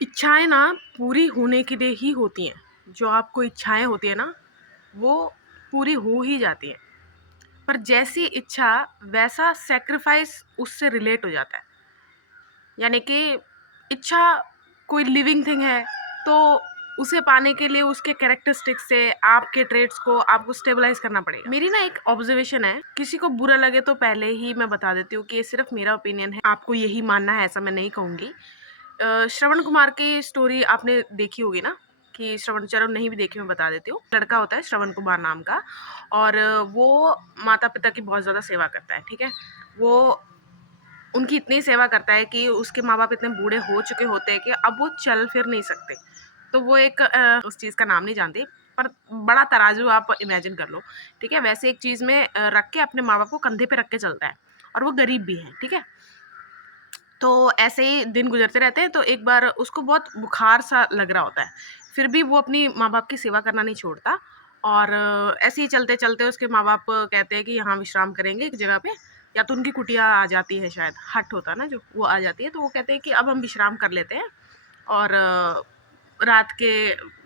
इच्छाएँ ना पूरी होने के लिए ही होती हैं। जो आपको इच्छाएँ होती हैं ना, वो पूरी हो ही जाती हैं। पर जैसी इच्छा वैसा सैक्रिफ़ाइस उससे रिलेट हो जाता है। यानी कि इच्छा कोई लिविंग थिंग है, तो उसे पाने के लिए उसके कैरेक्टरिस्टिक्स से आपके ट्रेट्स को आपको स्टेबलाइज़ करना पड़ेगा। मेरी ना एक ऑब्ज़र्वेशन है, किसी को बुरा लगे तो पहले ही मैं बता देती हूँ कि ये सिर्फ़ मेरा ओपिनियन है, आपको यही मानना है ऐसा मैं नहीं कहूँगी। श्रवण कुमार की स्टोरी आपने देखी होगी ना, कि श्रवण, चलो नहीं भी देखी मैं बता देती हूँ। लड़का होता है श्रवण कुमार नाम का, और वो माता-पिता की बहुत ज़्यादा सेवा करता है, ठीक है? वो उनकी इतनी सेवा करता है कि उसके माँ-बाप इतने बूढ़े हो चुके होते हैं कि अब वो चल फिर नहीं सकते। तो वो एक उस चीज़ का नाम नहीं जानती, पर बड़ा तराजू आप इमेजिन कर लो, ठीक है? वैसे एक चीज़ में रख के अपने माँ-बाप को कंधे पे रख के चलता है, और वो गरीब भी है, ठीक है? तो ऐसे ही दिन गुजरते रहते हैं, तो एक बार उसको बहुत बुखार सा लग रहा होता है। फिर भी वो अपनी माँ-बाप की सेवा करना नहीं छोड़ता, और ऐसे ही चलते-चलते उसके माँ-बाप कहते हैं कि यहाँ विश्राम करेंगे एक जगह पे, या तो उनकी कुटिया आ जाती है शायद, हट होता है ना जो, वो आ जाती है, तो वो कहते हैं कि अब हम विश्राम कर लेते हैं, और रात के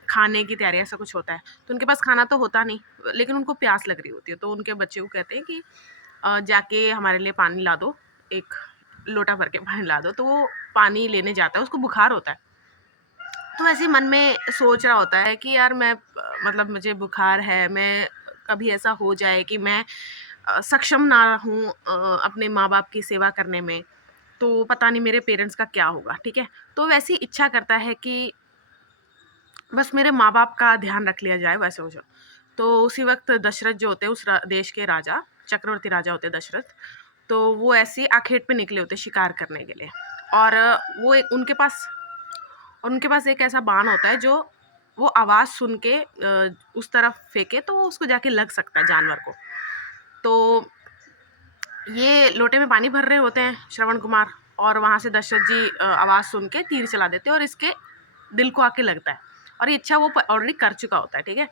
खाने की तैयारी, ऐसा कुछ होता है। तो उनके पास खाना तो होता नहीं, लेकिन उनको प्यास लग रही होती है, तो उनके बच्चे को कहते हैं कि जाके हमारे लिए पानी ला दो, एक लोटा भर के पानी ला दो। तो वो पानी लेने जाता है, उसको बुखार होता है। तो ऐसे ही मन में सोच रहा होता है कि यार मैं मतलब मुझे बुखार है, मैं कभी ऐसा हो जाए कि मैं सक्षम ना रहूँ अपने माँ-बाप की सेवा करने में, तो पता नहीं मेरे पेरेंट्स का क्या होगा, ठीक है? तो वैसे ही इच्छा करता है कि बस मेरे माँ-बाप का ध्यान रख लिया जाए, वैसे हो जाए। तो उसी वक़्त दशरथ जो होते हैं उस देश के राजा, चक्रवर्ती राजा होते हैं दशरथ, तो वो ऐसे ही आखेट पे निकले होते हैं शिकार करने के लिए, और वो एक उनके पास एक ऐसा बाण होता है जो वो आवाज़ सुन के उस तरफ फेंके तो उसको जाके लग सकता है जानवर को। तो ये लोटे में पानी भर रहे होते हैं श्रवण कुमार, और वहाँ से दशरथ जी आवाज़ सुन के तीर चला देते हैं, और इसके दिल को आके लगता है, और ये इच्छा वो ऑलरेडी कर चुका होता है, ठीक है?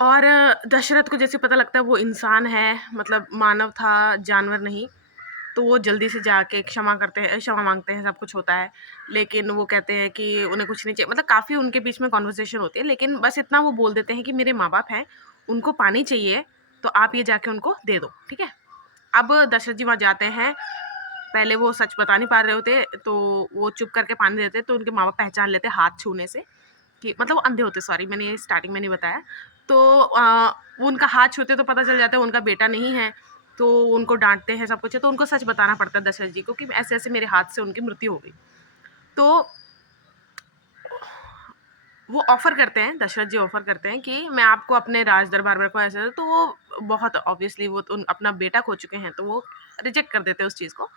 और दशरथ को जैसे पता लगता है वो इंसान है, मतलब मानव था, जानवर नहीं, तो वो जल्दी से जाके क्षमा माँगते हैं, सब कुछ होता है। लेकिन वो कहते हैं कि उन्हें कुछ नहीं चाहिए, मतलब काफ़ी उनके बीच में कन्वर्सेशन होती है, लेकिन बस इतना वो बोल देते हैं कि मेरे माँ-बाप हैं, उनको पानी चाहिए, तो आप ये जाके उनको दे दो, ठीक है? अब दशरथ जी वहाँ जाते हैं, पहले वो सच बता नहीं पा रहे होते, तो वो चुप करके पानी देते, तो उनके माँ-बाप पहचान लेते हाथ छूने से, कि मतलब वो अंधे होते, सॉरी मैंने ये स्टार्टिंग में नहीं बताया। तो वो उनका हाथ छूते तो पता चल जाता है उनका बेटा नहीं है, तो उनको डाँटते हैं, सब कुछ है, तो उनको सच बताना पड़ता है दशरथ जी को कि ऐसे-ऐसे मेरे हाथ से उनकी मृत्यु हो गई। तो वो ऑफ़र करते हैं, दशरथ जी ऑफ़र करते हैं कि मैं आपको अपने राज दरबार में रखूँ, ऐसे, तो वो बहुत ऑब्वियसली वो तो अपना बेटा खो चुके हैं, तो वो रिजेक्ट कर देते हैं उस चीज़ को।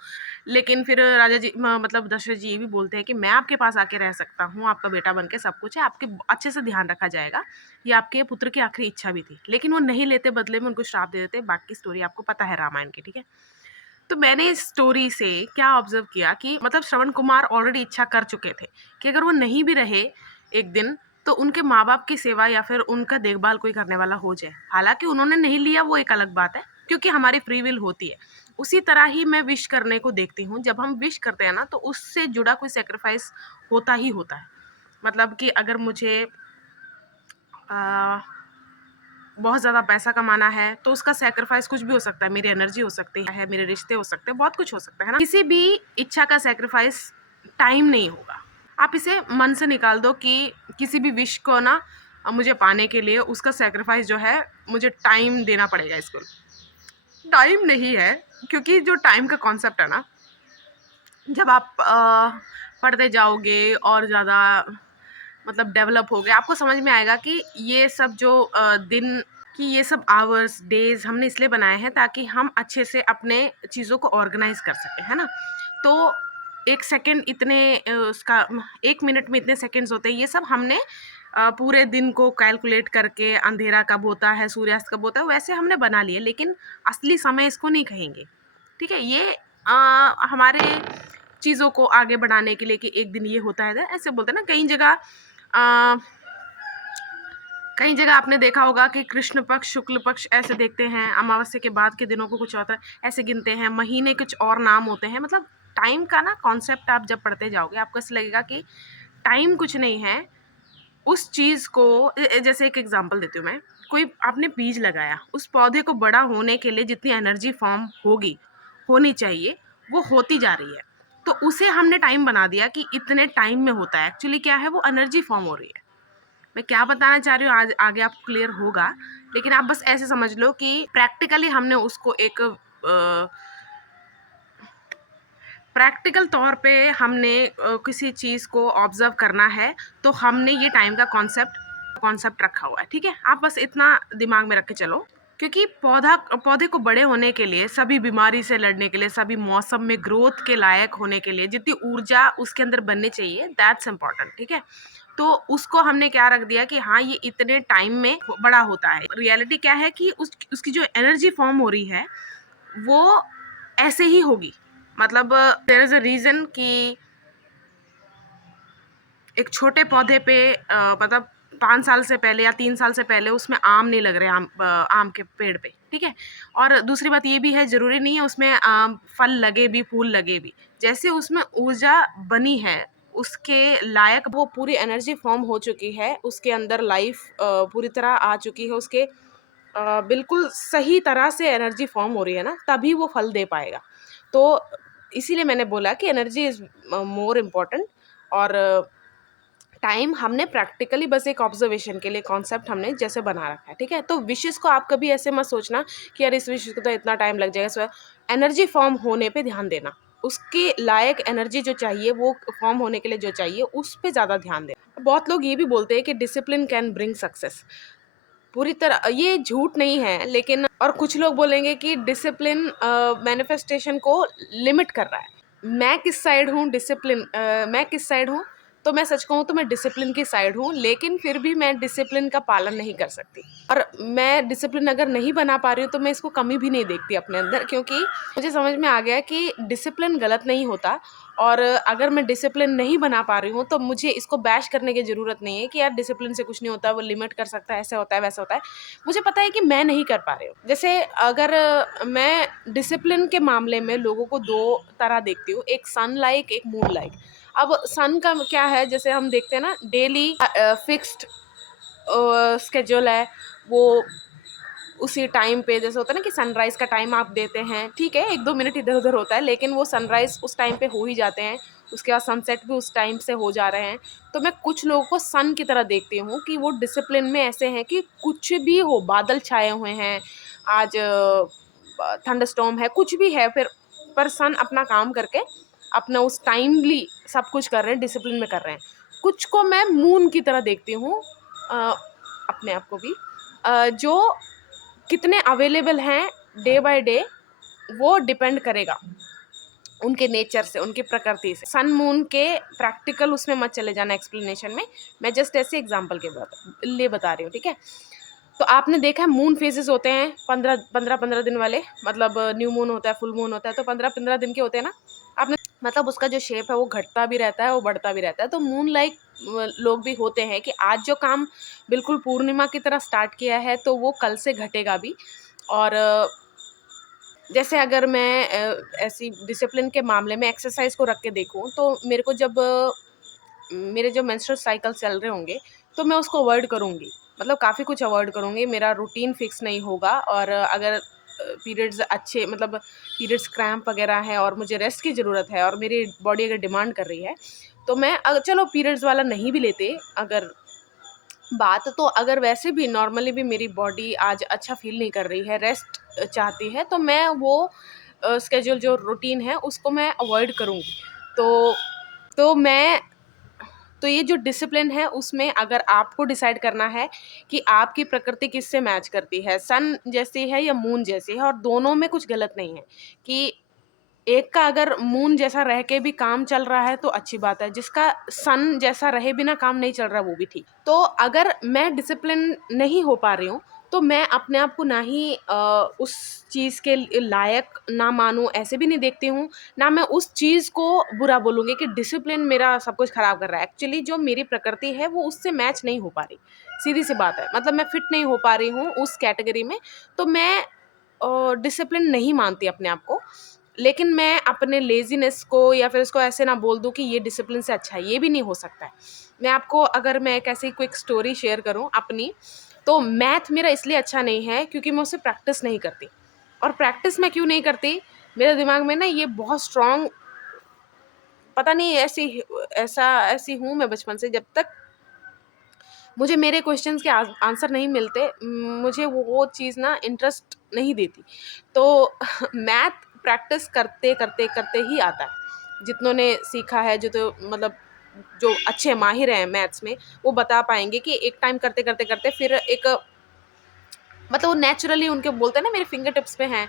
लेकिन फिर राजा जी मतलब दशरथ जी ये भी बोलते हैं कि मैं आपके पास आके रह सकता हूँ, आपका बेटा बन के, सब कुछ है, आपके अच्छे से ध्यान रखा जाएगा। ये आपके पुत्र की आखिरी इच्छा भी थी। लेकिन वो नहीं लेते, बदले में उनको श्राप दे देते। बाकी स्टोरी आपको पता है रामायण की, ठीक है? तो मैंने इस स्टोरी से क्या ऑब्ज़र्व किया कि मतलब श्रवण कुमार ऑलरेडी इच्छा कर चुके थे कि अगर वो नहीं भी रहे एक दिन, तो उनके माँ-बाप की सेवा या फिर उनका देखभाल कोई करने वाला हो जाए। हालाँकि उन्होंने नहीं लिया, वो एक अलग बात है, क्योंकि हमारी फ्री विल होती है। उसी तरह ही मैं विश करने को देखती हूँ, जब हम विश करते हैं ना, तो उससे जुड़ा कोई सैक्रिफ़ाइस होता ही होता है। मतलब कि अगर मुझे अ, बहुत ज़्यादा पैसा कमाना है, तो उसका सैक्रिफ़ाइस कुछ भी हो सकता है, मेरी एनर्जी हो सकती है, मेरे रिश्ते हो सकते हैं, बहुत कुछ हो सकता है ना? किसी भी इच्छा का सैक्रिफ़ाइस टाइम नहीं होगा। आप इसे मन से निकाल दो कि किसी भी विश को ना मुझे पाने के लिए उसका सैक्रिफ़ाइस जो है, मुझे टाइम देना पड़ेगा इसको। टाइम नहीं है, क्योंकि जो टाइम का कॉन्सेप्ट है ना, जब आप पढ़ते जाओगे और ज़्यादा मतलब डेवलप हो गए, आपको समझ में आएगा कि ये सब जो दिन कि ये सब आवर्स, डेज़ हमने इसलिए बनाए हैं ताकि हम अच्छे से अपने चीज़ों को ऑर्गेनाइज़ कर सकें, है ना? तो 1 सेकंड इतने 1 मिनट में इतने सेकंड्स होते हैं, ये सब हमने पूरे दिन को कैलकुलेट करके अंधेरा कब होता है, सूर्यास्त कब होता है, वैसे हमने बना लिए, लेकिन असली समय इसको नहीं कहेंगे, ठीक है? ये हमारे चीज़ों को आगे बढ़ाने के लिए कि एक दिन ये होता है, ऐसे बोलते हैं ना, अ, कई जगह आपने देखा होगा कि कृष्ण पक्ष, शुक्ल पक्ष ऐसे देखते हैं, अमावस्या के बाद के दिनों को कुछ होता है, ऐसे गिनते हैं, महीने कुछ और नाम होते हैं, मतलब टाइम का ना कॉन्सेप्ट आप जब पढ़ते जाओगे आपको ऐसा लगेगा कि टाइम कुछ नहीं है, उस चीज़ को जैसे एक एग्जांपल देती हूँ मैं। कोई आपने बीज लगाया, उस पौधे को बड़ा होने के लिए जितनी एनर्जी फॉर्म होनी चाहिए, वो होती जा रही है। तो उसे हमने टाइम बना दिया कि इतने टाइम में होता है। एक्चुअली क्या है, वो एनर्जी फॉर्म हो रही है। मैं क्या बताना चाह रही हूँ आज आगे आपको क्लियर होगा, लेकिन आप बस ऐसे समझ लो कि प्रैक्टिकली हमने उसको एक प्रैक्टिकल तौर पे हमने किसी चीज़ को ऑब्जर्व करना है, तो हमने ये टाइम का कॉन्सेप्ट रखा हुआ है। ठीक है, आप बस इतना दिमाग में रख के चलो, क्योंकि पौधे को बड़े होने के लिए, सभी बीमारी से लड़ने के लिए, सभी मौसम में ग्रोथ के लायक होने के लिए जितनी ऊर्जा उसके अंदर बननी चाहिए, दैट्स इम्पॉर्टेंट। ठीक है, तो उसको हमने क्या रख दिया कि हाँ ये इतने टाइम में बड़ा होता है। रियलिटी क्या है कि उसकी जो एनर्जी फॉर्म हो रही है वो ऐसे ही होगी। मतलब देयर इज अ रीजन कि एक छोटे पौधे पे मतलब 5 साल से पहले या 3 साल से पहले उसमें आम नहीं लग रहे, आम के पेड़ पे। ठीक है, और दूसरी बात ये भी है, जरूरी नहीं है उसमें फल लगे भी, फूल लगे भी। जैसे उसमें ऊर्जा बनी है, उसके लायक वो पूरी एनर्जी फॉर्म हो चुकी है, उसके अंदर लाइफ पूरी तरह आ चुकी है, उसके बिल्कुल सही तरह से एनर्जी फॉर्म हो रही है ना, तभी वो फल दे पाएगा। तो इसीलिए मैंने बोला कि एनर्जी इज मोर इम्पोर्टेंट। और टाइम हमने प्रैक्टिकली बस एक ऑब्जर्वेशन के लिए कॉन्सेप्ट हमने जैसे बना रखा है। ठीक है, तो विशेष को आप कभी ऐसे मत सोचना कि यार इस विशेष को तो इतना टाइम लग जाएगा। सो एनर्जी फॉर्म होने पे ध्यान देना, उसके लायक एनर्जी जो चाहिए, वो फॉर्म होने के लिए जो चाहिए, उस पे ज़्यादा ध्यान देना। बहुत लोग ये भी बोलते हैं कि डिसिप्लिन कैन ब्रिंग सक्सेस। पूरी तरह ये झूठ नहीं है, लेकिन और कुछ लोग बोलेंगे कि डिसिप्लिन मैनिफेस्टेशन को लिमिट कर रहा है। मैं किस साइड हूँ, मैं किस साइड हूँ? तो मैं सच कहूँ तो मैं डिसिप्लिन की साइड हूँ, लेकिन फिर भी मैं डिसिप्लिन का पालन नहीं कर सकती। और मैं डिसिप्लिन अगर नहीं बना पा रही हूँ तो मैं इसको कमी भी नहीं देखती अपने अंदर, क्योंकि मुझे समझ में आ गया कि डिसिप्लिन गलत नहीं होता। और अगर मैं डिसिप्लिन नहीं बना पा रही हूँ तो मुझे इसको बैश करने की ज़रूरत नहीं है कि यार डिसिप्लिन से कुछ नहीं होता, वो लिमिट कर सकता है, ऐसा होता है, वैसा होता है। मुझे पता है कि मैं नहीं कर पा रही हूँ। जैसे अगर मैं डिसिप्लिन के मामले में लोगों को दो तरह देखती हूँ, एक सन लाइक, एक मून लाइक। अब सन का क्या है, जैसे हम देखते हैं ना, डेली फिक्स्ड स्केड्यूल है, वो उसी टाइम पे, जैसे होता है ना कि सनराइज़ का टाइम आप देते हैं, ठीक है, 1-2 मिनट इधर उधर होता है, लेकिन वो सनराइज़ उस टाइम पे हो ही जाते हैं, उसके बाद सनसेट भी उस टाइम से हो जा रहे हैं। तो मैं कुछ लोगों को सन की तरह देखती हूँ कि वो डिसिप्लिन में ऐसे हैं कि कुछ भी हो, बादल छाए हुए हैं, आज थंडरस्टॉर्म है, कुछ भी है, फिर पर सन अपना काम करके अपना उस टाइमली सब कुछ कर रहे हैं, डिसिप्लिन में कर रहे हैं। कुछ को मैं मून की तरह देखती हूँ, अपने आप को भी, जो कितने अवेलेबल हैं डे बाय डे, वो डिपेंड करेगा उनके नेचर से, उनकी प्रकृति से। सन मून के प्रैक्टिकल उसमें मत चले जाना एक्सप्लेनेशन में, मैं जस्ट ऐसे एग्जांपल के लिए बता रही हूँ। ठीक है, तो आपने देखा है मून फेजेस होते हैं 15 दिन वाले, मतलब न्यू मून होता है, फुल मून होता है, तो 15 दिन के होते हैं ना। आपने मतलब उसका जो शेप है वो घटता भी रहता है, वो बढ़ता भी रहता है। तो मून लाइक लोग भी होते हैं कि आज जो काम बिल्कुल पूर्णिमा की तरह स्टार्ट किया है तो वो कल से घटेगा भी। और जैसे अगर मैं ऐसी डिसिप्लिन के मामले में एक्सरसाइज को रख के देखूं, तो मेरे को जब मेरे जो मेंस्ट्रुअल साइकिल चल रहे होंगे तो मैं उसको अवॉइड करूँगी, मतलब काफ़ी कुछ अवॉइड करूँगी, मेरा रूटीन फिक्स नहीं होगा। और अगर पीरियड्स अच्छे, मतलब पीरियड्स क्रैम्प वगैरह है और मुझे रेस्ट की ज़रूरत है और मेरी बॉडी अगर डिमांड कर रही है, तो मैं चलो पीरियड्स वाला नहीं भी लेते अगर बात, तो अगर वैसे भी नॉर्मली भी मेरी बॉडी आज अच्छा फ़ील नहीं कर रही है, रेस्ट चाहती है, तो मैं वो स्केड्यूल जो रूटीन है उसको मैं अवॉइड करूँगी। तो मैं तो ये जो डिसिप्लिन है उसमें अगर आपको डिसाइड करना है कि आपकी प्रकृति किससे मैच करती है, सन जैसी है या मून जैसी है, और दोनों में कुछ गलत नहीं है कि एक का अगर मून जैसा रह के भी काम चल रहा है तो अच्छी बात है, जिसका सन जैसा रहे बिना काम नहीं चल रहा वो भी ठीक। तो अगर मैं डिसिप्लिन नहीं हो पा रही हूँ तो मैं अपने आप को ना ही उस चीज़ के लायक ना मानूँ, ऐसे भी नहीं देखती हूँ, ना मैं उस चीज़ को बुरा बोलूँगी कि डिसिप्लिन मेरा सब कुछ ख़राब कर रहा है। एक्चुअली जो मेरी प्रकृति है वो उससे मैच नहीं हो पा रही, सीधी सी बात है, मतलब मैं फिट नहीं हो पा रही हूँ उस कैटेगरी में, तो मैं डिसिप्लिन नहीं मानती अपने आप को। लेकिन मैं अपने लेज़ीनेस को या फिर उसको ऐसे ना बोल दूँ कि ये डिसिप्लिन से अच्छा है, ये भी नहीं हो सकता है। मैं आपको अगर मैं एक ऐसी क्विक स्टोरी शेयर करूँ अपनी, तो मैथ मेरा इसलिए अच्छा नहीं है क्योंकि मैं उसे प्रैक्टिस नहीं करती। और प्रैक्टिस मैं क्यों नहीं करती, मेरे दिमाग में ना ये बहुत स्ट्रॉन्ग, पता नहीं ऐसी हूँ मैं बचपन से, जब तक मुझे मेरे क्वेश्चंस के आंसर नहीं मिलते, मुझे वो चीज़ ना इंटरेस्ट नहीं देती। तो मैथ प्रैक्टिस करते करते करते ही आता है। जितनों ने सीखा है, जो तो मतलब जो अच्छे माहिर हैं मैथ्स में, वो बता पाएंगे कि एक टाइम करते करते करते फिर एक, मतलब वो नेचुरली उनके बोलते हैं ना मेरे फिंगर टिप्स पे हैं,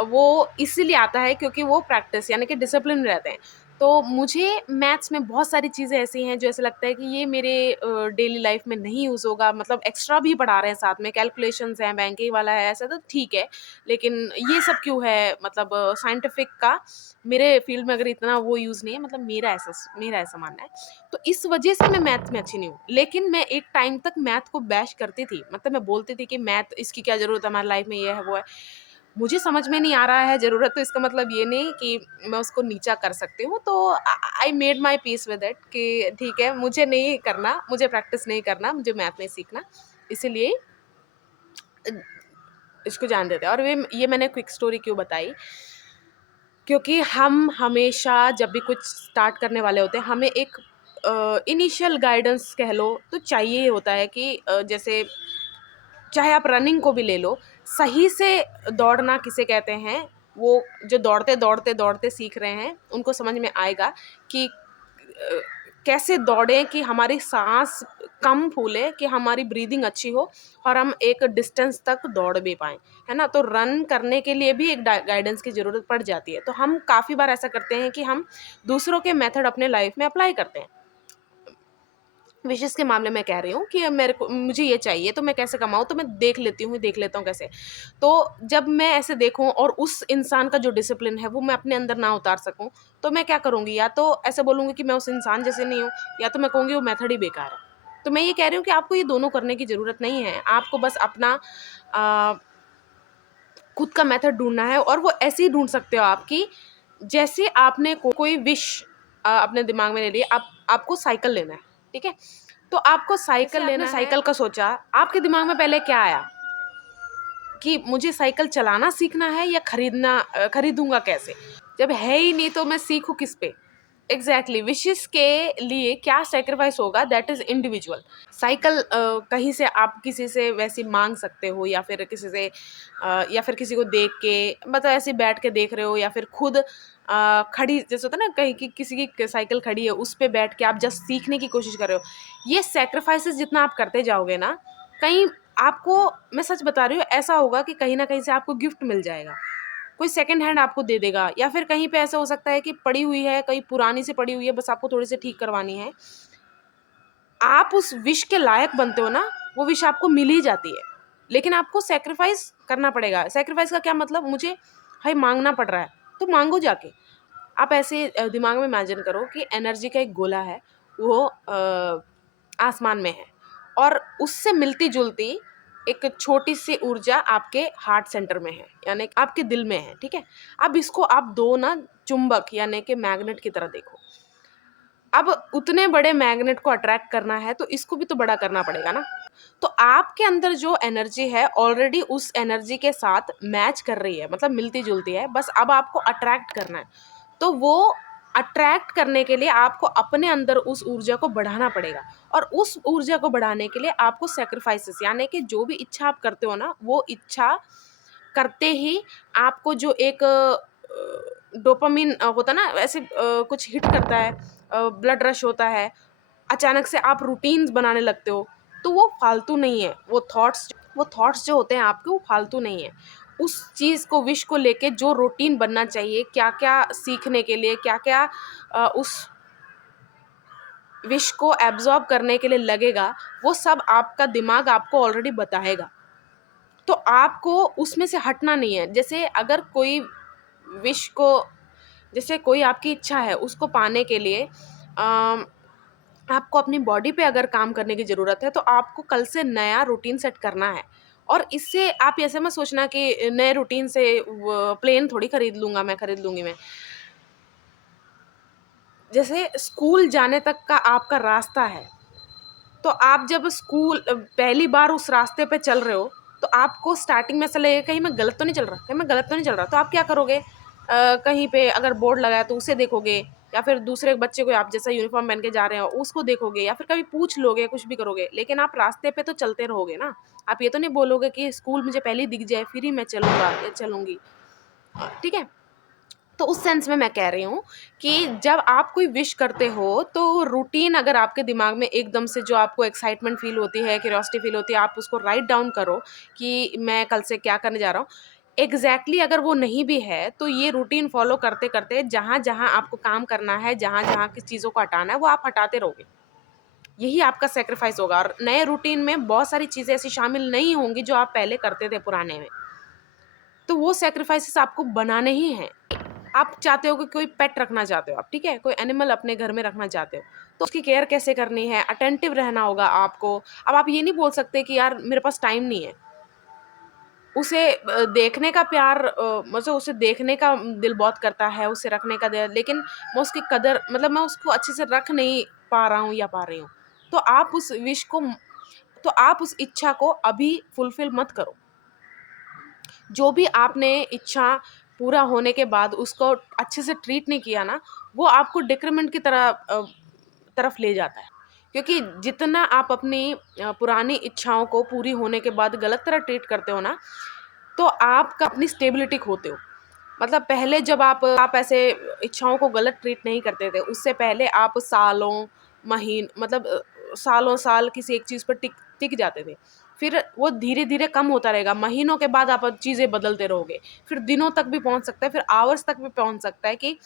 वो इसीलिए आता है क्योंकि वो प्रैक्टिस यानी कि डिसिप्लिन रहते हैं। तो मुझे मैथ्स में बहुत सारी चीज़ें ऐसी हैं जो ऐसा लगता है कि ये मेरे डेली लाइफ में नहीं यूज़ होगा, मतलब एक्स्ट्रा भी पढ़ा रहे हैं साथ में, कैलकुलेशंस हैं, बैंकिंग वाला है, ऐसा तो ठीक है, लेकिन ये सब क्यों है, मतलब साइंटिफिक का मेरे फील्ड में अगर इतना वो यूज़ नहीं है, मतलब मेरा ऐसा मानना है। तो इस वजह से मैं मैथ में अच्छी नहीं हूँ। लेकिन मैं एक टाइम तक मैथ को बैश करती थी, मतलब मैं बोलती थी कि मैथ इसकी क्या ज़रूरत है हमारी लाइफ में, ये है, वो है। मुझे समझ में नहीं आ रहा है ज़रूरत, तो इसका मतलब ये नहीं कि मैं उसको नीचा कर सकती हूँ। तो I made my peace with it कि ठीक है, मुझे नहीं करना, मुझे प्रैक्टिस नहीं करना, मुझे मैथ नहीं सीखना, इसीलिए अ, इसको जान देते हैं। और ये मैंने क्विक स्टोरी क्यों बताई, क्योंकि हम हमेशा जब भी कुछ स्टार्ट करने वाले होते हैं, हमें एक इनिशियल गाइडेंस कह लो तो चाहिए ही होता है कि जैसे चाहे आप रनिंग को भी ले लो, सही से दौड़ना किसे कहते हैं, वो जो दौड़ते दौड़ते दौड़ते सीख रहे हैं उनको समझ में आएगा कि कैसे दौड़ें कि हमारी सांस कम फूले, कि हमारी ब्रीदिंग अच्छी हो और हम एक डिस्टेंस तक दौड़ भी पाएँ, है ना? तो रन करने के लिए भी एक गाइडेंस की ज़रूरत पड़ जाती है। तो हम काफ़ी बार ऐसा करते हैं कि हम दूसरों के मेथड अपने लाइफ में अप्लाई करते हैं। विशेष के मामले में कह रही हूँ कि मुझे ये चाहिए तो मैं कैसे कमाऊँ, तो मैं देख लेता हूँ कैसे। तो जब मैं ऐसे देखूँ और उस इंसान का जो डिसिप्लिन है वो मैं अपने अंदर ना उतार सकूँ, तो मैं क्या करूँगी, या तो ऐसे बोलूँगी कि मैं उस इंसान जैसे नहीं हूँ, या तो मैं कहूँगी वो मेथड ही बेकार है। तो मैं ये कह रही हूँ कि आपको ये दोनों करने की ज़रूरत नहीं है, आपको बस अपना खुद का मेथड ढूँढना है, और वो ऐसे ही ढूँढ सकते हो आप कि जैसे आपने कोई विश अपने दिमाग में ले ली, आपको साइकिल लेना है, ठीक है? तो आपको साइकिल लेना है, साइकिल का सोचा, आपके दिमाग में पहले क्या आया कि मुझे साइकिल चलाना सीखना है या खरीदूँगा कैसे? जब है ही नहीं तो मैं सीखूँ किस पे? एग्ज़ैक्टली, विशेज़ के लिए क्या सैक्रिफ़ाइस होगा, दैट इज़ इंडिविजुअल। साइकिल कहीं से आप किसी से वैसे माँग सकते हो, या फिर किसी से या फिर किसी को देख के, मतलब ऐसे बैठ के देख रहे हो, या फिर खुद खड़ी, जैसे होता है ना कहीं की किसी की साइकिल खड़ी है उस पे बैठ के आप जस्ट सीखने की कोशिश कर रहे हो। ये सैक्रिफ़ाइसेस जितना आप करते जाओगे ना, कहीं आपको, मैं सच बता रही हूँ, ऐसा होगा कि कहीं न कहीं से आपको गिफ्ट मिल जाएगा। कोई सेकंड हैंड आपको दे देगा, या फिर कहीं पे ऐसा हो सकता है कि पड़ी हुई है, कहीं पुरानी सी पड़ी हुई है, बस आपको थोड़ी-सी ठीक करवानी है। आप उस विश के लायक बनते हो ना, वो विश आपको मिल ही जाती है। लेकिन आपको सैक्रिफ़ाइस करना पड़ेगा। सैक्रिफ़ाइस का क्या मतलब, मुझे भाई माँगना पड़ रहा है, तो माँगो जाके। आप ऐसे दिमाग में इमेजिन करो कि एनर्जी का एक गोला है, वो आसमान में है, और उससे मिलती-जुलती एक छोटी-सी ऊर्जा आपके हार्ट सेंटर में है, यानी आपके दिल में है, ठीक है? अब इसको आप 2 ना चुंबक यानी कि मैग्नेट की तरह देखो। अब उतने बड़े मैग्नेट को अट्रैक्ट करना है तो इसको भी तो बड़ा करना पड़ेगा ना। तो आपके अंदर जो एनर्जी है ऑलरेडी उस एनर्जी के साथ मैच कर रही है, मतलब मिलती-जुलती है, बस अब आपको अट्रैक्ट करना है। तो वो अट्रैक्ट करने के लिए आपको अपने अंदर उस ऊर्जा को बढ़ाना पड़ेगा, और उस ऊर्जा को बढ़ाने के लिए आपको सैक्रिफाइसेस यानी कि जो भी इच्छा आप करते हो ना, वो इच्छा करते ही आपको जो एक डोपामाइन होता है ना, वैसे कुछ हिट करता है, ब्लड रश होता है, अचानक से आप रूटीन्स बनाने लगते हो, तो वो फालतू नहीं है। वो थॉट्स जो होते हैं आपके, वो फालतू नहीं है। उस चीज़ को, विश को लेके जो रूटीन बनना चाहिए, क्या-क्या सीखने के लिए, क्या-क्या उस विश को एब्ज़ॉर्ब करने के लिए लगेगा, वो सब आपका दिमाग आपको ऑलरेडी बताएगा। तो आपको उसमें से हटना नहीं है। जैसे अगर कोई विश को, जैसे कोई आपकी इच्छा है, उसको पाने के लिए आपको अपनी बॉडी पे अगर काम करने की ज़रूरत है, तो आपको कल से नया रूटीन सेट करना है, और इससे आप ऐसे मत सोचना कि नए रूटीन से प्लेन थोड़ी खरीद लूँगा मैं, खरीद लूँगी मैं। जैसे स्कूल जाने तक का आपका रास्ता है, तो आप जब पहली बार उस रास्ते पे चल रहे हो, तो आपको स्टार्टिंग में ऐसा लगेगा कहीं मैं गलत तो नहीं चल रहा, कहीं मैं गलत तो नहीं चल रहा। तो आप क्या करोगे, कहीं पे अगर बोर्ड लगा है तो उसे देखोगे, या फिर दूसरे बच्चे को आप जैसा यूनिफ़ॉर्म पहन के जा रहे हो उसको देखोगे, या फिर कभी पूछ लोगे, कुछ भी करोगे। लेकिन आप रास्ते पे तो चलते रहोगे ना। आप ये तो नहीं बोलोगे कि स्कूल मुझे पहले ही दिख जाए फिर ही मैं चलूँगा या चलूँगी। ठीक है? तो उस सेंस में मैं कह रही हूँ कि जब आप कोई विश करते हो, तो रूटीन अगर आपके दिमाग में एकदम से जो आपको एक्साइटमेंट फ़ील होती है, क्यूरियोसिटी फ़ील होती है, आप उसको राइट डाउन करो कि मैं कल से क्या करने जा रहा हूँ। एग्ज़ैक्टली अगर वो नहीं भी है, तो ये रूटीन फ़ॉलो करते-करते जहाँ-जहाँ आपको काम करना है, जहाँ-जहाँ किस चीज़ों को हटाना है, वो आप हटाते रहोगे। यही आपका सैक्रिफ़ाइस होगा, और नए रूटीन में बहुत सारी चीज़ें ऐसी शामिल नहीं होंगी जो आप पहले करते थे पुराने में। तो वो सैक्रिफ़ाइसेस आपको बनाने ही हैं। आप चाहते हो कि कोई पेट रखना चाहते हो आप, ठीक है? कोई एनिमल अपने घर में रखना चाहते हो, तो उसकी केयर कैसे करनी है, अटेंटिव रहना होगा आपको। अब आप ये नहीं बोल सकते कि यार मेरे पास टाइम नहीं है। उसे देखने का प्यार, मतलब उसे देखने का दिल बहुत करता है, उसे रखने का दिल, लेकिन मैं उसकी कदर, मतलब मैं उसको अच्छे से रख नहीं पा रहा हूँ या पा रही हूँ। तो आप उस इच्छा को अभी फुलफ़िल मत करो। जो भी आपने इच्छा पूरा होने के बाद उसको अच्छे से ट्रीट नहीं किया ना, वो आपको डिक्रिमेंट की तरफ ले जाता है। क्योंकि जितना आप अपनी पुरानी इच्छाओं को पूरी होने के बाद गलत तरह ट्रीट करते हो ना, तो आपका अपनी स्टेबिलिटी खोते हो। मतलब पहले जब आप ऐसे इच्छाओं को गलत ट्रीट नहीं करते थे, उससे पहले आप सालों, मतलब सालों साल किसी एक चीज़ पर टिक टिक जाते थे। फिर वो धीरे-धीरे कम होता रहेगा, महीनों के बाद आप चीज़ें बदलते रहोगे। फिर दिनों तक भी पहुँच सकता है, फिर आवर्स तक भी पहुँच सकता है कि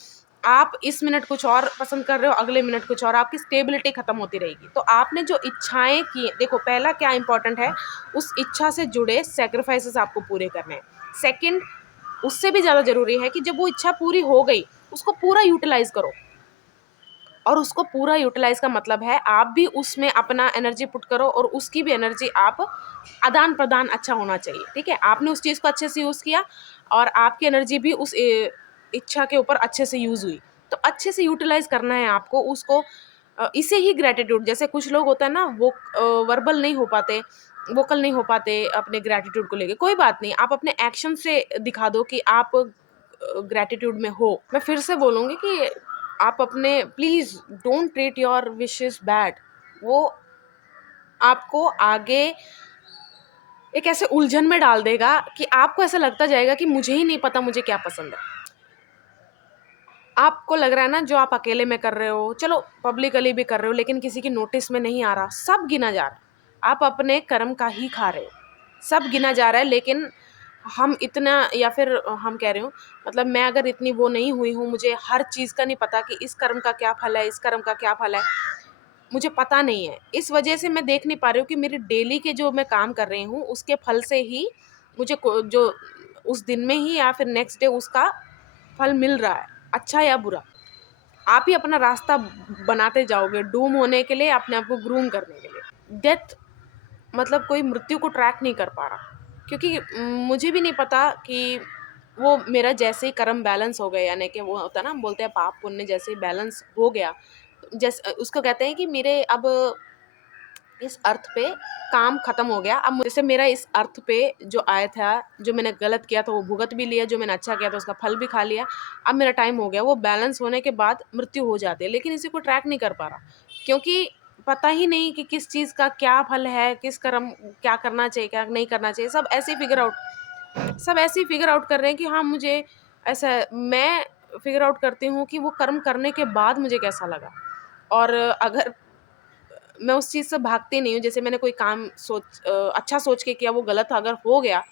आप इस मिनट कुछ और पसंद कर रहे हो, अगले मिनट कुछ और, आपकी स्टेबिलिटी खत्म होती रहेगी। तो आपने जो इच्छाएँ की, देखो पहला क्या इम्पोर्टेंट है, उस इच्छा से जुड़े सैक्रिफाइसेस आपको पूरे करने हैं। सेकंड, उससे भी ज़्यादा ज़रूरी है कि जब वो इच्छा पूरी हो गई, उसको पूरा यूटिलाइज़ करो। और उसको पूरा यूटिलाइज़ का मतलब है आप भी उसमें अपना एनर्जी पुट करो, और उसकी भी एनर्जी आप आदान-प्रदान अच्छा होना चाहिए, ठीक है? आपने उस चीज़ को अच्छे से यूज़ किया, और आपकी एनर्जी भी उस इच्छा के ऊपर अच्छे से यूज़ हुई। तो अच्छे से यूटिलाइज़ करना है आपको उसको। इसे ही ग्रैटिट्यूड, जैसे कुछ लोग होता है ना, वो वर्बल नहीं हो पाते, वोकल नहीं हो पाते अपने ग्रैटिट्यूड को लेके, कोई बात नहीं, आप अपने एक्शन से दिखा दो कि आप ग्रैटिट्यूड में हो। मैं फिर से बोलूँगी कि आप अपने please don't treat your wishes bad. वो आपको आगे एक ऐसे उलझन में डाल देगा कि आपको ऐसा लगता जाएगा कि मुझे ही नहीं पता मुझे क्या पसंद है। आपको लग रहा है ना जो आप अकेले में कर रहे हो, चलो पब्लिकली भी कर रहे हो, लेकिन किसी की नोटिस में नहीं आ रहा, सब गिना जा रहा है। आप अपने कर्म का ही खा रहे हो। सब गिना जा रहा है, लेकिन हम इतना, या फिर हम कह रही हूँ, मतलब मैं अगर इतनी वो नहीं हुई हूँ, मुझे हर चीज़ का नहीं पता कि इस कर्म का क्या फल है, इस कर्म का क्या फल है, मुझे पता नहीं है। इस वजह से मैं देख नहीं पा रही हूँ कि मेरे डेली के जो मैं काम कर रही हूँ, उसके फल से ही मुझे जो उस दिन में ही या फिर नेक्स्ट डे उसका फल मिल रहा है, अच्छा या बुरा। आप ही अपना रास्ता बनाते जाओगे डूम होने के लिए, अपने आप को ग्रूम करने के लिए। डेथ, मतलब कोई मृत्यु को ट्रैक नहीं कर पा रहा, क्योंकि मुझे भी नहीं पता कि वो मेरा जैसे ही कर्म बैलेंस हो गए, यानी कि वो होता है ना, हम बोलते हैं पाप पुण्य जैसे ही बैलेंस हो गया, जैसे उसको कहते हैं कि मेरे अब इस अर्थ पे काम खत्म हो गया। अब जैसे मेरा इस अर्थ पे जो आया था, जो मैंने गलत किया था वो भुगत भी लिया, जो मैंने अच्छा किया था उसका फल भी खा लिया। अब मेरा टाइम हो गया, वो बैलेंस होने के बाद मृत्यु हो जाती है, लेकिन इसी को ट्रैक नहीं कर पा रहा, क्योंकि पता ही नहीं कि किस चीज़ का क्या फल है, किस कर्म क्या करना चाहिए, क्या नहीं करना चाहिए। सब ऐसे ही फिगर आउट कर रहे हैं कि हाँ, मुझे ऐसा, मैं फिगर आउट करती हूँ कि वो कर्म करने के बाद मुझे कैसा लगा। और अगर मैं उस चीज़ से भागती नहीं हूँ, जैसे मैंने कोई काम अच्छा सोच के किया, वो गलत अगर हो गया,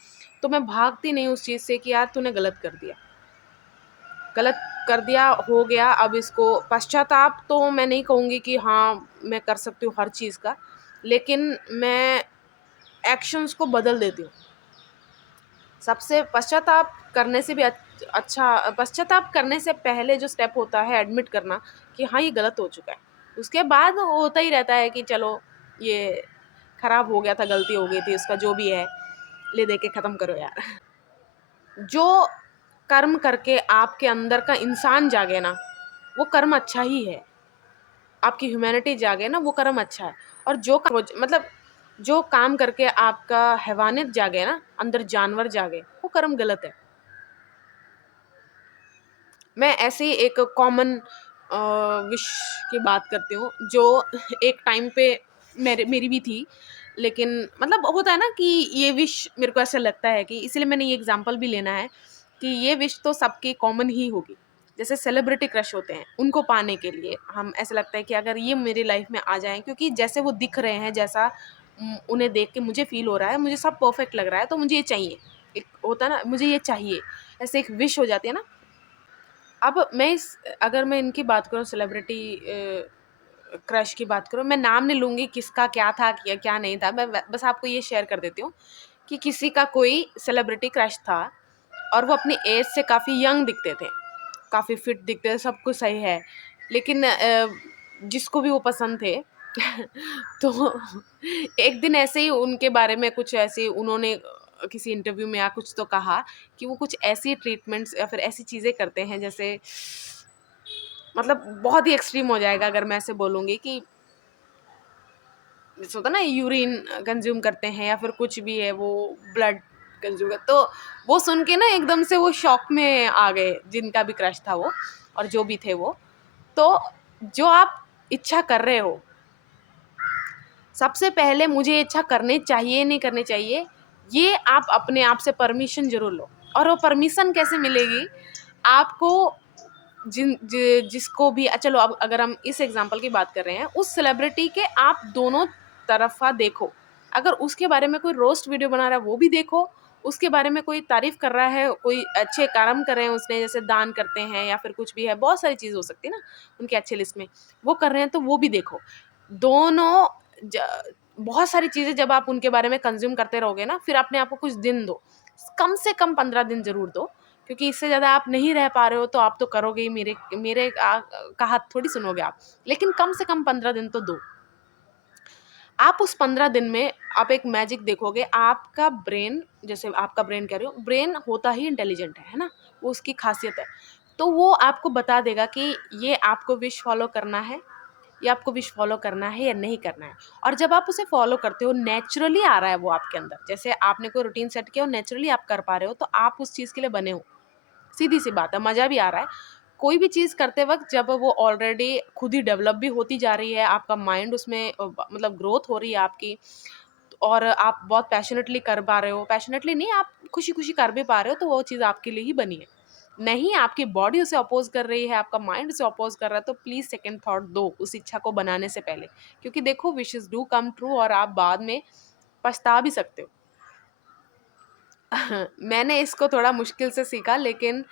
तो मैं भागती नहीं हूँ उस चीज़ से कि यार तूने गलत कर दिया, हो गया, अब इसको पश्चाताप तो मैं नहीं कहूँगी कि हाँ, मैं कर सकती हूँ हर चीज़ का, लेकिन मैं एक्शंस को बदल देती हूँ। सबसे पश्चाताप करने से भी अच्छा, पश्चाताप करने से पहले जो स्टेप होता है एडमिट करना कि हाँ, ये गलत हो चुका है। उसके बाद होता ही रहता है कि चलो ये खराब हो गया था, गलती हो गई थी, उसका जो भी है। ले दे के ख़त्म करो यार। जो कर्म करके आपके अंदर का इंसान जागे ना, वो कर्म अच्छा ही है। आपकी ह्यूमैनिटी जागे ना, वो कर्म अच्छा है। और मतलब जो काम करके आपका हैवानियत जागे ना, अंदर जानवर जागे, वो कर्म गलत है। मैं ऐसे ही एक कॉमन विश की बात करती हूँ, जो एक टाइम पे मेरी भी थी, लेकिन मतलब होता है ना कि ये विश मेरे को ऐसा लगता है कि इसलिए मैंने ये एग्जांपल भी लेना है कि ये विश तो सबकी कॉमन ही होगी। जैसे सेलिब्रिटी क्रश होते हैं, उनको पाने के लिए हम ऐसा लगता है कि अगर ये मेरी लाइफ में आ जाएं, क्योंकि जैसे वो दिख रहे हैं, जैसा उन्हें देख के मुझे फील हो रहा है, मुझे सब परफेक्ट लग रहा है, तो मुझे ये चाहिए। एक होता है ना, मुझे ये चाहिए, ऐसे एक विश हो जाती है ना। अब अगर मैं इनकी बात करूँ, सेलिब्रिटी क्रश की बात करूँ, मैं नाम नहीं लूँगी किसका क्या था, क्या क्या नहीं था। मैं बस आपको ये शेयर कर देती हूँ कि किसी का कोई सेलिब्रिटी क्रश था और वो अपनी एज से काफ़ी यंग दिखते थे, काफ़ी फिट दिखते थे, सब कुछ सही है। लेकिन जिसको भी वो पसंद थे तो एक दिन ऐसे ही उनके बारे में कुछ ऐसे उन्होंने किसी इंटरव्यू में या कुछ तो कहा कि वो कुछ ऐसी ट्रीटमेंट्स या फिर ऐसी चीज़ें करते हैं, जैसे मतलब बहुत ही एक्सट्रीम हो जाएगा अगर मैं ऐसे बोलूँगी कि जैसे होता है ना, यूरिन कंज्यूम करते हैं या फिर कुछ भी है, वो ब्लड कंज्यूम कर, तो वो सुन के ना एकदम से वो शॉक में आ गए, जिनका भी क्रश था वो और जो भी थे वो। तो जो आप इच्छा कर रहे हो, सबसे पहले मुझे ये इच्छा करनी चाहिए नहीं करनी चाहिए, ये आप अपने आप से परमिशन ज़रूर लो। और वो परमिशन कैसे मिलेगी आपको? जिसको भी चलो, अब अगर हम इस एग्जांपल की बात कर रहे हैं, उस सेलिब्रिटी के आप दोनों तरफ़ा देखो। अगर उसके बारे में कोई रोस्ट वीडियो बना रहा है, वो भी देखो। उसके बारे में कोई तारीफ़ कर रहा है, कोई अच्छे कर्म कर रहे हैं उसने, जैसे दान करते हैं या फिर कुछ भी है, बहुत सारी चीज़ हो सकती है ना उनके अच्छे लिस्ट में, वो कर रहे हैं, तो वो भी देखो। दोनों ज बहुत सारी चीज़ें जब आप उनके बारे में कंज़्यूम करते रहोगे ना, फिर अपने आप को कुछ दिन दो। कम से कम 15 दिन ज़रूर दो, क्योंकि इससे ज़्यादा आप नहीं रह पा रहे हो तो आप तो करोगे ही, मेरे मेरे का हाथ थोड़ी सुनोगे आप। लेकिन कम से कम 15 दिन तो दो। आप उस 15 दिन में आप एक मैजिक देखोगे, आपका ब्रेन, जैसे आपका ब्रेन कह रही हूँ, ब्रेन होता ही इंटेलिजेंट है ना? वो उसकी ख़ासियत है। तो वो आपको बता देगा कि ये आपको विश फ़ॉलो करना है, ये आपको विश फ़ॉलो करना है या नहीं करना है। और जब आप उसे फ़ॉलो करते हो, नेचुरली आ रहा है वो आपके अंदर। जैसे आपने कोई रूटीन सेट किया और नेचुरली आप कर पा रहे हो, तो आप उस चीज़ के लिए बने हो। सीधी-सी बात है, मज़ा भी आ रहा है। कोई भी चीज़ करते वक़्त जब वो ऑलरेडी खुद ही डेवलप भी होती जा रही है, आपका माइंड उसमें मतलब ग्रोथ हो रही है आपकी, और आप बहुत पैशनेटली कर पा रहे हो, पैशनेटली नहीं, आप खुशी-खुशी कर भी पा रहे हो, तो वो चीज़ आपके लिए ही बनी है। नहीं, आपकी बॉडी उसे अपोज़ कर रही है, आपका माइंड उसे अपोज़ कर रहा है, तो प्लीज़ सेकंड थॉट दो उस इच्छा को बनाने से पहले। क्योंकि देखो, विशेज़ डू कम ट्रू और आप बाद में पछता भी सकते हो। मैंने इसको थोड़ा मुश्किल से सीखा, लेकिन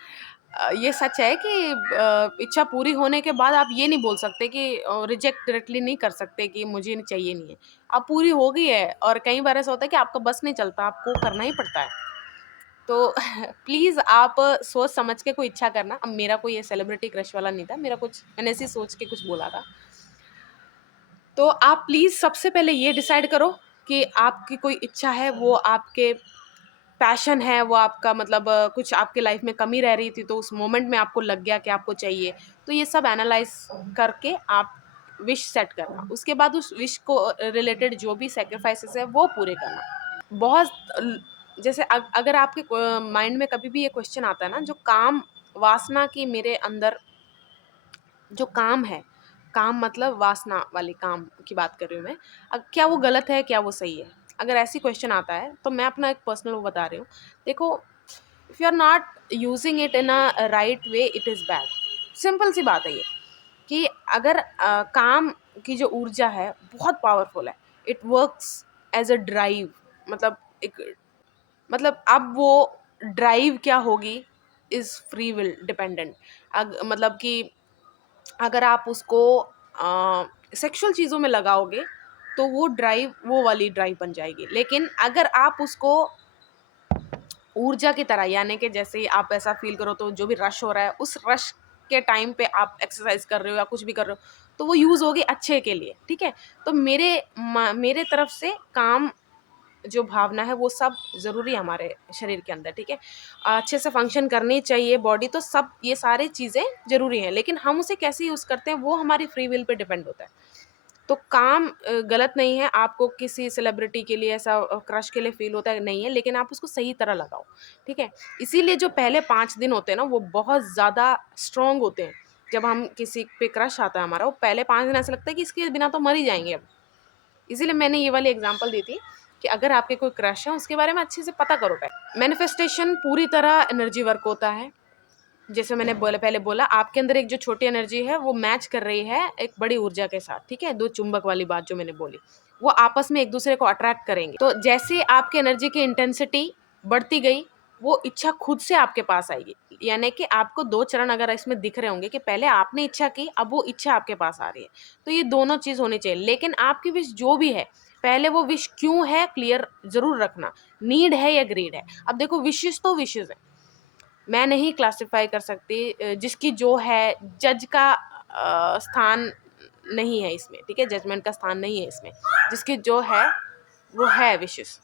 ये सच है कि इच्छा पूरी होने के बाद आप ये नहीं बोल सकते कि रिजेक्ट डायरेक्टली नहीं कर सकते कि मुझे चाहिए नहीं है। अब पूरी हो गई है और कई बार ऐसा होता है कि आपका बस नहीं चलता, आपको करना ही पड़ता है। तो प्लीज़ आप सोच समझ के कोई इच्छा करना। अब मेरा कोई ये सेलिब्रिटी क्रश वाला नहीं था, मेरा कुछ मैंने ऐसे ही सोच के कुछ बोला था। तो आप प्लीज़ सबसे पहले ये डिसाइड करो कि आपकी कोई इच्छा है, वो आपके पैशन है, वो आपका मतलब कुछ आपके लाइफ में कमी रह रही थी, तो उस मोमेंट में आपको लग गया कि आपको चाहिए। तो ये सब एनालाइज़ करके आप विश सेट करना। उसके बाद उस विश को रिलेटेड जो भी सैक्रिफाइसेस है, वो पूरे करना। बहुत जैसे अगर आपके माइंड में कभी भी ये क्वेश्चन आता है ना, जो काम वासना की मेरे अंदर जो काम है, काम मतलब वासना वाले काम की बात कर रही हूँ मैं। क्या वो गलत है, क्या वो सही है? अगर ऐसी क्वेश्चन आता है, तो मैं अपना एक पर्सनल वो बता रही हूँ। देखो, if you are not using it in a right way, it is bad. Simple सी बात है ये, कि अगर काम की जो ऊर्जा है बहुत पावरफुल है, it works as a drive. मतलब एक मतलब अब वो ड्राइव क्या होगी, इज़ फ्री विल डिपेंडेंट। मतलब कि अगर आप उसको सेक्सुअल चीज़ों में लगाओगे, तो वो ड्राइव वो वाली ड्राइव बन जाएगी। लेकिन अगर आप उसको ऊर्जा की तरह, यानी कि जैसे ही आप ऐसा फ़ील करो, तो जो भी रश हो रहा है, उस रश के टाइम पे आप एक्सरसाइज़ कर रहे हो या कुछ भी कर रहे हो, तो वो यूज़ होगी अच्छे के लिए, ठीक है? तो मेरे तरफ से काम जो भावना है वो सब ज़रूरी है हमारे शरीर के अंदर, ठीक है। अच्छे से फंक्शन करनी चाहिए बॉडी, तो सब ये सारी चीज़ें ज़रूरी हैं, लेकिन हम उसे कैसे यूज़ करते हैं वो हमारी फ्री विल पे डिपेंड होता है। तो काम गलत नहीं है, आपको किसी सेलिब्रिटी के लिए ऐसा क्रश के लिए फ़ील होता है, नहीं है, लेकिन आप उसको सही तरह लगाओ, ठीक है। इसीलिए जो पहले 5 दिन होते हैं ना वो बहुत ज़्यादा स्ट्रॉन्ग होते हैं। जब हम किसी पे क्रश आता है हमारा, वो पहले 5 दिन ऐसा लगता है कि इसके बिना तो मर ही जाएँगे अब। इसीलिए मैंने ये वाली एग्ज़ाम्पल दी थी कि अगर आपके कोई क्रश है उसके बारे में अच्छे से पता करो पहले। मैनिफेस्टेशन पूरी तरह एनर्जी वर्क होता है। जैसे मैंने पहले बोला, आपके अंदर एक जो छोटी एनर्जी है वो मैच कर रही है एक बड़ी ऊर्जा के साथ, ठीक है। 2 चुंबक वाली बात जो मैंने बोली, वो आपस में एक-दूसरे को अट्रैक्ट करेंगे। तो जैसे आपकी एनर्जी की इंटेंसिटी बढ़ती गई, वो इच्छा खुद से आपके पास आएगी। यानी कि आपको 2 चरण अगर इसमें दिख रहे होंगे कि पहले आपने इच्छा की, अब वो इच्छा आपके पास आ रही है। तो ये दोनों चीज़ होनी चाहिए। लेकिन आपकी विश जो भी है, पहले वो विश क्यों है क्लियर ज़रूर रखना। नीड है या ग्रीड है। अब देखो, विशेज़ तो विशेज़ हैं। मैं नहीं क्लासिफाई कर सकती, जिसकी जो है जज का स्थान नहीं है इसमें, ठीक है। जजमेंट का स्थान नहीं है इसमें। जिसकी जो है वो है विशेष।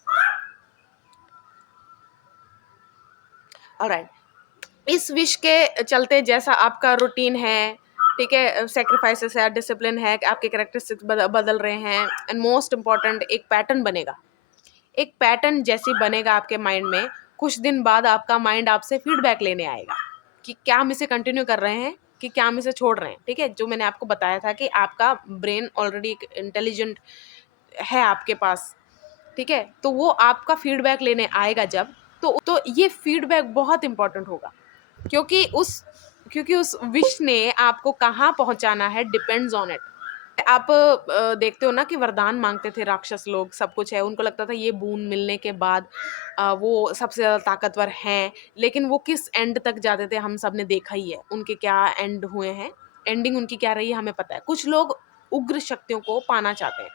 ऑलराइट, इस विश के चलते जैसा आपका रूटीन है, ठीक है, सैक्रिफाइसेस है, डिसिप्लिन है, आपके कैरेक्टरिस्टिक्स बदल रहे हैं, एंड मोस्ट इम्पॉर्टेंट एक पैटर्न बनेगा। एक पैटर्न जैसे बनेगा आपके माइंड में, कुछ दिन बाद आपका माइंड आपसे फीडबैक लेने आएगा कि क्या हम इसे कंटिन्यू कर रहे हैं कि क्या हम इसे छोड़ रहे हैं, ठीक है। जो मैंने आपको बताया था कि आपका ब्रेन ऑलरेडी एक इंटेलिजेंट है आपके पास, ठीक है। तो वो आपका फीडबैक लेने आएगा जब, तो ये फीडबैक बहुत इंपॉर्टेंट होगा, क्योंकि उस विश ने आपको कहाँ पहुंचाना है डिपेंड्स ऑन इट। आप देखते हो ना कि वरदान मांगते थे राक्षस लोग, सब कुछ है, उनको लगता था ये बूंद मिलने के बाद वो सबसे ज़्यादा ताकतवर हैं, लेकिन वो किस एंड तक जाते थे हम सब ने देखा ही है, उनके क्या एंड हुए हैं, एंडिंग उनकी क्या रही है हमें पता है। कुछ लोग उग्र शक्तियों को पाना चाहते हैं,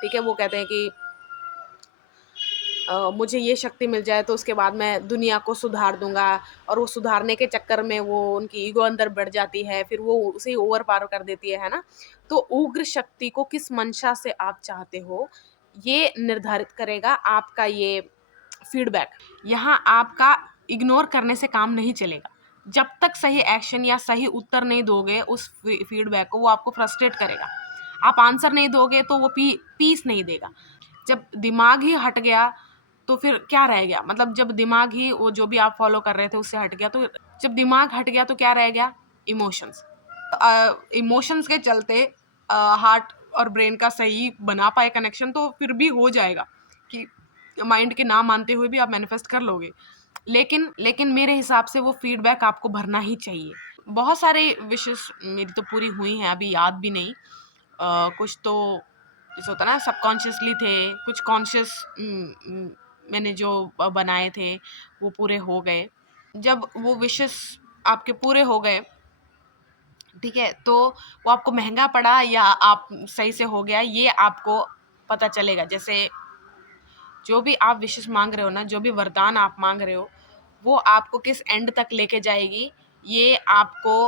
ठीक है। वो कहते हैं कि मुझे ये शक्ति मिल जाए तो उसके बाद मैं दुनिया को सुधार दूँगा, और वो सुधारने के चक्कर में वो उनकी ईगो अंदर बढ़ जाती है, फिर वो उसे ओवर पावर कर देती है ना? तो उग्र शक्ति को किस मंशा से आप चाहते हो, ये निर्धारित करेगा आपका ये फीडबैक। यहाँ आपका इग्नोर करने से काम नहीं चलेगा। जब तक सही एक्शन या सही उत्तर नहीं दोगे उस फीडबैक को, वो आपको फ्रस्ट्रेट करेगा। आप आंसर नहीं दोगे तो वो पीस नहीं देगा। जब दिमाग ही हट गया तो फिर क्या रह गया? मतलब जब दिमाग ही वो जो भी आप फॉलो कर रहे थे उससे हट गया, तो जब दिमाग हट गया तो क्या रह गया? इमोशंस। इमोशंस के चलते हार्ट और ब्रेन का सही बना पाए कनेक्शन तो फिर भी हो जाएगा कि माइंड के ना मानते हुए भी आप मैनिफेस्ट कर लोगे। लेकिन लेकिन मेरे हिसाब से वो फीडबैक आपको भरना ही चाहिए। बहुत सारे विशेस मेरी तो पूरी हुई हैं, अभी याद भी नहीं। कुछ तो जैसे होता है ना सबकॉन्शियसली थे, कुछ कॉन्शियस मैंने जो बनाए थे वो पूरे हो गए। जब वो विशेस आपके पूरे हो गए, ठीक है, तो वो आपको महंगा पड़ा या आप सही से हो गया, ये आपको पता चलेगा। जैसे जो भी आप विशेष मांग रहे हो ना, जो भी वरदान आप मांग रहे हो, वो आपको किस एंड तक लेके जाएगी, ये आपको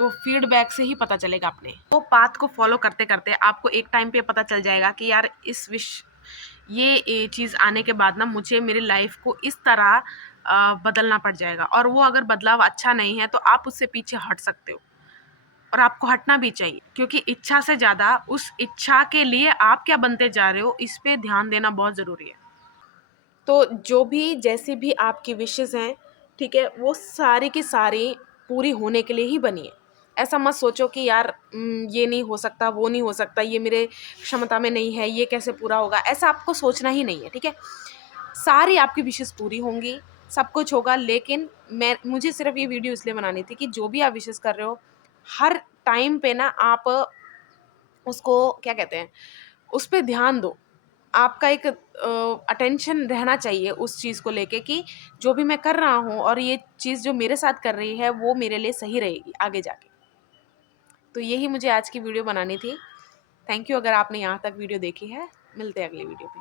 वो फीडबैक से ही पता चलेगा अपने। तो पाथ को फॉलो करते करते आपको एक टाइम पे पता चल जाएगा कि यार इस ये चीज़ आने के बाद ना मुझे मेरी लाइफ को इस तरह बदलना पड़ जाएगा, और वो अगर बदलाव अच्छा नहीं है तो आप उससे पीछे हट सकते हो, और आपको हटना भी चाहिए, क्योंकि इच्छा से ज़्यादा उस इच्छा के लिए आप क्या बनते जा रहे हो इस पे ध्यान देना बहुत ज़रूरी है। तो जो भी जैसी भी आपकी विशेज़ हैं, ठीक है, वो सारी की सारी पूरी होने के लिए ही बनी है। ऐसा मत सोचो कि यार ये नहीं हो सकता, वो नहीं हो सकता, ये मेरे क्षमता में नहीं है, ये कैसे पूरा होगा, ऐसा आपको सोचना ही नहीं है, ठीक है। सारी आपकी विशेज़ पूरी होंगी, सब कुछ होगा, लेकिन मुझे सिर्फ़ ये वीडियो इसलिए बनानी थी कि जो भी आप विशेज़ कर रहे हो, हर टाइम पे ना आप उसको क्या कहते हैं, उस पे ध्यान दो। आपका एक अटेंशन रहना चाहिए उस चीज़ को लेके कि जो भी मैं कर रहा हूँ और ये चीज़ जो मेरे साथ कर रही है वो मेरे लिए सही रहेगी आगे जाके। तो यही मुझे आज की वीडियो बनानी थी। थैंक यू अगर आपने यहाँ तक वीडियो देखी है। मिलते हैं अगली वीडियो पे।